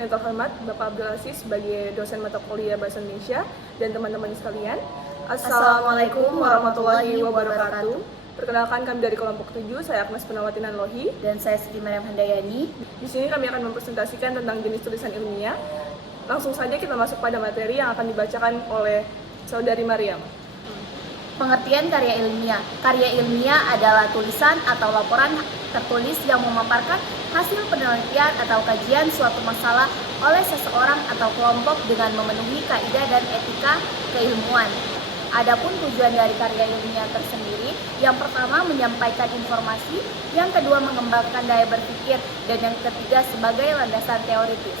Yang terhormat Bapak Abdul Aziz sebagai dosen mata kuliah Bahasa Indonesia dan teman-teman sekalian. Assalamualaikum warahmatullahi wabarakatuh. Perkenalkan, kami dari kelompok 7, saya Agnes Punawati Nanlohi. Dan saya Siti Mariam Handayani. Di sini kami akan mempresentasikan tentang jenis tulisan ilmiah. Langsung saja kita masuk pada materi yang akan dibacakan oleh Saudari Mariam. Pengertian karya ilmiah. Karya ilmiah adalah tulisan atau laporan tertulis yang memaparkan hasil penelitian atau kajian suatu masalah oleh seseorang atau kelompok dengan memenuhi kaidah dan etika keilmuan. Adapun tujuan dari karya ilmiah tersendiri, yang pertama menyampaikan informasi, yang kedua mengembangkan daya berpikir, dan yang ketiga sebagai landasan teoritis.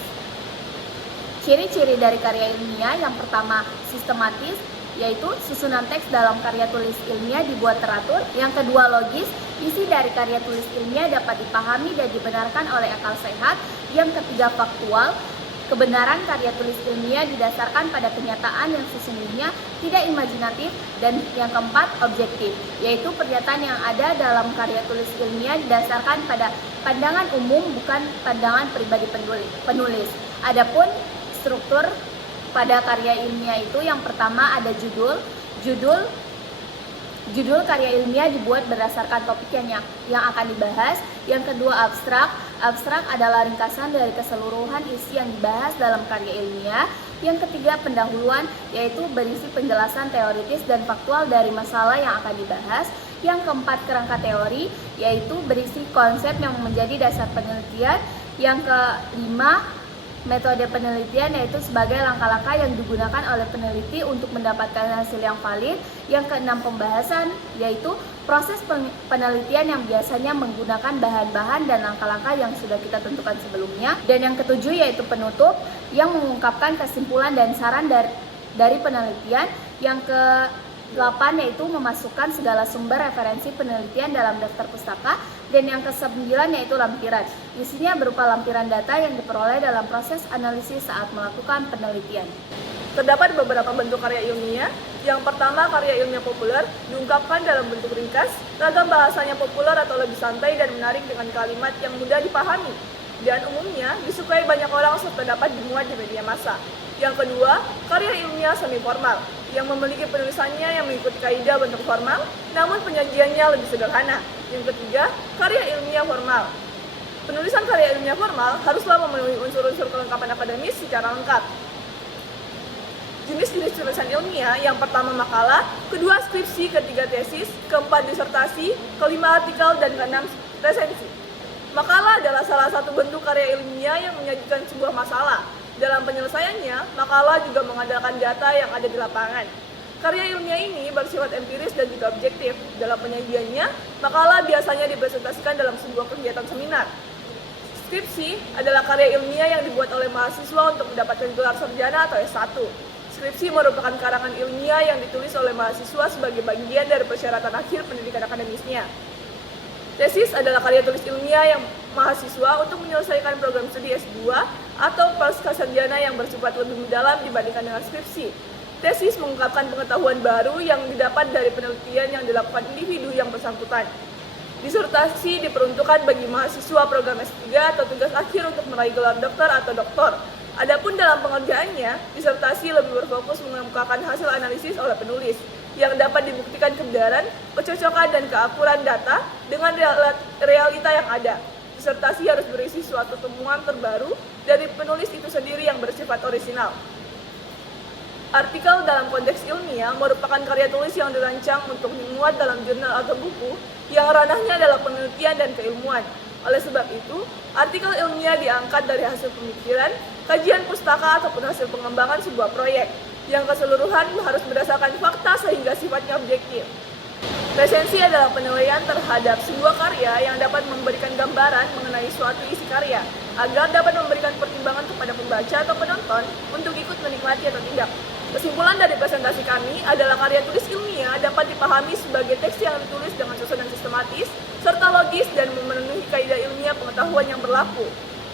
Ciri-ciri dari karya ilmiah yang pertama sistematis, yaitu susunan teks dalam karya tulis ilmiah dibuat teratur. Yang kedua logis, isi dari karya tulis ilmiah dapat dipahami dan dibenarkan oleh akal sehat. Yang ketiga faktual, kebenaran karya tulis ilmiah didasarkan pada kenyataan yang sesungguhnya, tidak imajinatif. Dan yang keempat objektif, yaitu pernyataan yang ada dalam karya tulis ilmiah didasarkan pada pandangan umum, bukan pandangan pribadi penulis. Adapun struktur pada karya ilmiah itu, yang pertama ada judul karya ilmiah dibuat berdasarkan topik yang akan dibahas. Yang kedua abstrak adalah ringkasan dari keseluruhan isi yang dibahas dalam karya ilmiah. Yang ketiga pendahuluan, yaitu berisi penjelasan teoritis dan faktual dari masalah yang akan dibahas. Yang keempat kerangka teori, yaitu berisi konsep yang menjadi dasar penelitian. Yang kelima metode penelitian, yaitu sebagai langkah-langkah yang digunakan oleh peneliti untuk mendapatkan hasil yang valid. Yang keenam pembahasan, yaitu proses penelitian yang biasanya menggunakan bahan-bahan dan langkah-langkah yang sudah kita tentukan sebelumnya. Dan yang ketujuh yaitu penutup, yang mengungkapkan kesimpulan dan saran dari penelitian. Yang ke-8 yaitu memasukkan segala sumber referensi penelitian dalam daftar pustaka. Dan yang ke-9 yaitu lampiran. Isinya berupa lampiran data yang diperoleh dalam proses analisis saat melakukan penelitian. Terdapat beberapa bentuk karya ilmiah. Yang pertama, karya ilmiah populer diungkapkan dalam bentuk ringkas, ragam bahasanya populer atau lebih santai dan menarik dengan kalimat yang mudah dipahami, dan umumnya disukai banyak orang serta dapat dimuat di media massa. Yang kedua, karya ilmiah semi formal yang memiliki penulisannya yang mengikuti kaidah bentuk formal, namun penyajiannya lebih sederhana. Yang ketiga, karya ilmiah formal. Penulisan karya ilmiah formal haruslah memenuhi unsur-unsur kelengkapan akademis secara lengkap. Jenis-jenis tulisan ilmiah, yang pertama makalah, kedua skripsi, ketiga tesis, keempat disertasi, kelima artikel, dan keenam resensi. Makalah adalah salah satu bentuk karya ilmiah yang menyajikan sebuah masalah. Dalam penyelesaiannya, makalah juga mengandalkan data yang ada di lapangan. Karya ilmiah ini bersifat empiris dan juga objektif. Dalam penyajiannya, makalah biasanya dipresentasikan dalam sebuah kegiatan seminar. Skripsi adalah karya ilmiah yang dibuat oleh mahasiswa untuk mendapatkan gelar sarjana atau S1. Skripsi merupakan karangan ilmiah yang ditulis oleh mahasiswa sebagai bagian dari persyaratan akhir pendidikan akademisnya. Tesis adalah karya tulis ilmiah yang mahasiswa untuk menyelesaikan program studi S2 atau pasca sarjana yang bersifat lebih mendalam dibandingkan dengan skripsi. Tesis mengungkapkan pengetahuan baru yang didapat dari penelitian yang dilakukan individu yang bersangkutan. Disertasi diperuntukkan bagi mahasiswa program S3 atau tugas akhir untuk meraih gelar doktor atau doktor. Adapun dalam pengerjaannya, disertasi lebih berfokus mengemukakan hasil analisis oleh penulis yang dapat dibuktikan kebenaran, kecocokan, dan keakuran data dengan realita yang ada. Disertasi harus berisi suatu temuan terbaru dari penulis itu sendiri yang bersifat orisinal. Artikel dalam konteks ilmiah merupakan karya tulis yang dirancang untuk dimuat dalam jurnal atau buku yang ranahnya adalah penelitian dan keilmuan. Oleh sebab itu, artikel ilmiah diangkat dari hasil pemikiran, kajian pustaka, ataupun hasil pengembangan sebuah proyek yang keseluruhan harus berdasarkan fakta sehingga sifatnya objektif. Resensi adalah penilaian terhadap sebuah karya yang dapat memberikan gambaran mengenai suatu isi karya agar dapat memberikan pertimbangan kepada pembaca atau penonton untuk ikut menikmati atau tidak. Kesimpulan dari presentasi kami adalah karya tulis ilmiah dapat dipahami sebagai teks yang ditulis dengan susunan sistematis serta logis dan memenuhi kaidah ilmiah pengetahuan yang berlaku.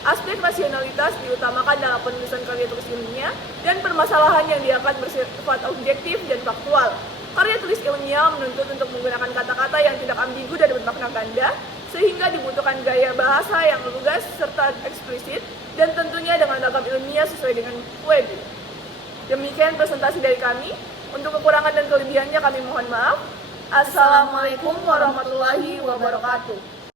Aspek rasionalitas diutamakan dalam penulisan karya tulis ilmiah dan permasalahan yang diangkat bersifat objektif dan faktual. Karya tulis ilmiah menuntut untuk menggunakan kata-kata yang tidak ambigu dan bermakna ganda, sehingga dibutuhkan gaya bahasa yang lugas serta eksplisit dan tentunya dengan ragam ilmiah sesuai dengan UED. Demikian presentasi dari kami. Untuk kekurangan dan kelebihannya kami mohon maaf. Assalamualaikum warahmatullahi wabarakatuh.